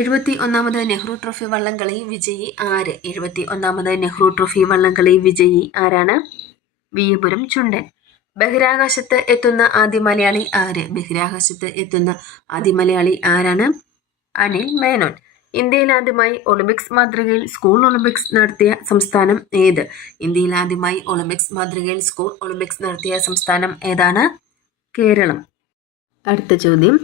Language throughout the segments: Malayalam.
71ാമത് നെഹ്റു ട്രോഫി വള്ളംകളി വിജയി ആര്? 71ാമത് നെഹ്റു ട്രോഫി വള്ളംകളി വിജയി ആരാണ്? വിയ്യപുരം ചുണ്ടൻ. ബഹിരാകാശത്ത് എത്തുന്ന ആദ്യ മലയാളി ആര്? ബഹിരാകാശത്ത് എത്തുന്ന ആദ്യ മലയാളി ആരാണ്? അനിൽ മേനോൻ. ഇന്ത്യയിൽ ആദ്യമായി ഒളിമ്പിക്സ് മാതൃകയിൽ സ്കൂൾ ഒളിമ്പിക്സ് നടത്തിയ സംസ്ഥാനം ഏത്? ഇന്ത്യയിൽ ആദ്യമായി ഒളിമ്പിക്സ് മാതൃകയിൽ സ്കൂൾ ഒളിമ്പിക്സ് നടത്തിയ സംസ്ഥാനം ഏതാണ്? കേരളം. അടുത്ത ചോദ്യം,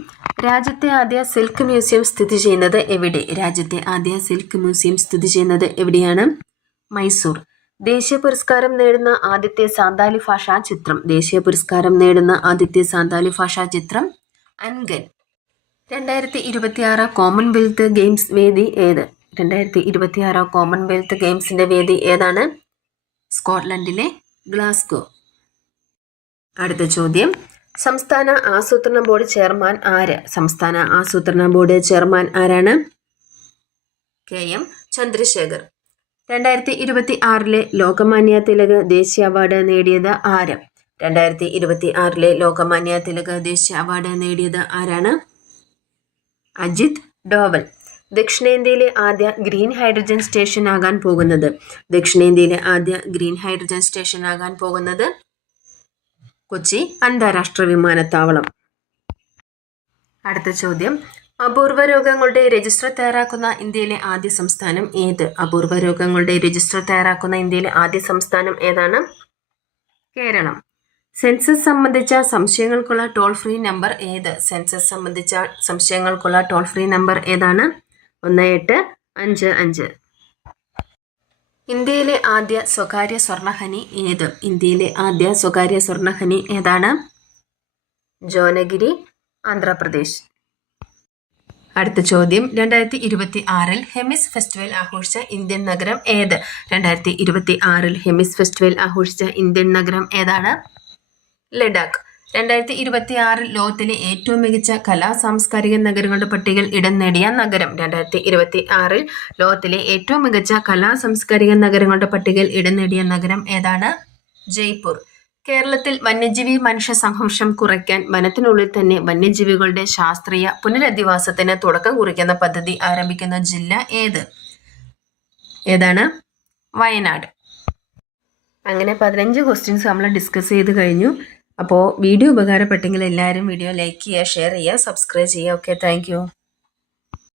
രാജ്യത്തെ ആദ്യ സിൽക്ക് മ്യൂസിയം സ്ഥിതി ചെയ്യുന്നത് എവിടെ? രാജ്യത്തെ ആദ്യ സിൽക്ക് മ്യൂസിയം സ്ഥിതി ചെയ്യുന്നത് എവിടെയാണ്? മൈസൂർ. ദേശീയ പുരസ്കാരം നേടുന്ന ആദ്യത്തെ സാന്താലി ഭാഷാ ചിത്രം? ദേശീയ പുരസ്കാരം നേടുന്ന ആദ്യത്തെ സാന്താലി ഭാഷാ ചിത്രം അൻഗൻ. 2026 കോമൺവെൽത്ത് ഗെയിംസ് വേദി ഏത്? 2026 കോമൺവെൽത്ത് ഗെയിംസിന്റെ വേദി ഏതാണ്? സ്കോട്ട്ലൻഡിലെ ഗ്ലാസ്ഗോ. അടുത്ത ചോദ്യം, സംസ്ഥാന ആസൂത്രണ ബോർഡ് ചെയർമാൻ ആര്? സംസ്ഥാന ആസൂത്രണ ബോർഡ് ചെയർമാൻ ആരാണ്? KM ചന്ദ്രശേഖർ. 2026 ലോകമാന്യ തിലക് ദേശീയ അവാർഡ് നേടിയത് ആര്? 2026 ലോകമാന്യ തിലക് ദേശീയ അവാർഡ് നേടിയത് ആരാണ്? അജിത് ഡോവൽ. ദക്ഷിണേന്ത്യയിലെ ആദ്യ ഗ്രീൻ ഹൈഡ്രജൻ സ്റ്റേഷൻ ആകാൻ പോകുന്നത്? ദക്ഷിണേന്ത്യയിലെ ആദ്യ ഗ്രീൻ ഹൈഡ്രജൻ സ്റ്റേഷൻ ആകാൻ പോകുന്നത് കൊച്ചി അന്താരാഷ്ട്ര വിമാനത്താവളം. അടുത്ത ചോദ്യം, അപൂർവ രോഗങ്ങളുടെ രജിസ്റ്റർ തയ്യാറാക്കുന്ന ഇന്ത്യയിലെ ആദ്യ സംസ്ഥാനം ഏത്? അപൂർവ രോഗങ്ങളുടെ രജിസ്റ്റർ തയ്യാറാക്കുന്ന ഇന്ത്യയിലെ ആദ്യ സംസ്ഥാനം ഏതാണ്? കേരളം. സെൻസസ് സംബന്ധിച്ച സംശയങ്ങൾക്കുള്ള ടോൾ ഫ്രീ നമ്പർ ഏത്? സെൻസസ് സംബന്ധിച്ച സംശയങ്ങൾക്കുള്ള ടോൾ ഫ്രീ നമ്പർ ഏതാണ്? 1855. ഇന്ത്യയിലെ ആദ്യ സ്വകാര്യ സ്വർണ്ണഖനി ഏത്? ഇന്ത്യയിലെ ആദ്യ സ്വകാര്യ സ്വർണ്ണഖനി ഏതാണ്? ജോനഗിരി, ആന്ധ്രാപ്രദേശ്. അടുത്ത ചോദ്യം, 2026 ഹെമിസ് ഫെസ്റ്റിവൽ ആഘോഷിച്ച ഇന്ത്യൻ നഗരം ഏത്? 2026 ഹെമിസ് ഫെസ്റ്റിവൽ ആഘോഷിച്ച ഇന്ത്യൻ നഗരം ഏതാണ്? ലഡാക്ക്. 2026 ലോകത്തിലെ ഏറ്റവും മികച്ച കലാ സാംസ്കാരിക നഗരങ്ങളുടെ പട്ടികയിൽ ഇടം നേടിയ നഗരം? 2026 ലോകത്തിലെ ഏറ്റവും മികച്ച കലാ സാംസ്കാരിക നഗരങ്ങളുടെ പട്ടികയിൽ ഇടം നേടിയ നഗരം ഏതാണ്? ജയ്പൂർ. കേരളത്തിൽ വന്യജീവി മനുഷ്യ സംഘർഷം കുറയ്ക്കാൻ വനത്തിനുള്ളിൽ തന്നെ വന്യജീവികളുടെ ശാസ്ത്രീയ പുനരധിവാസത്തിന് തുടക്കം കുറിക്കുന്ന പദ്ധതി ആരംഭിക്കുന്ന ജില്ല ഏതാണ്? വയനാട്. അങ്ങനെ 15 ക്വസ്റ്റ്യൻസ് നമ്മൾ ഡിസ്കസ് ചെയ്ത് കഴിഞ്ഞു. അപ്പോൾ വീഡിയോ ഉപകാരപ്പെട്ടെങ്കിൽ എല്ലാവരും വീഡിയോ ലൈക്ക് ചെയ്യുക, ഷെയർ ചെയ്യുക, സബ്സ്ക്രൈബ് ചെയ്യുക. Okay, thank you.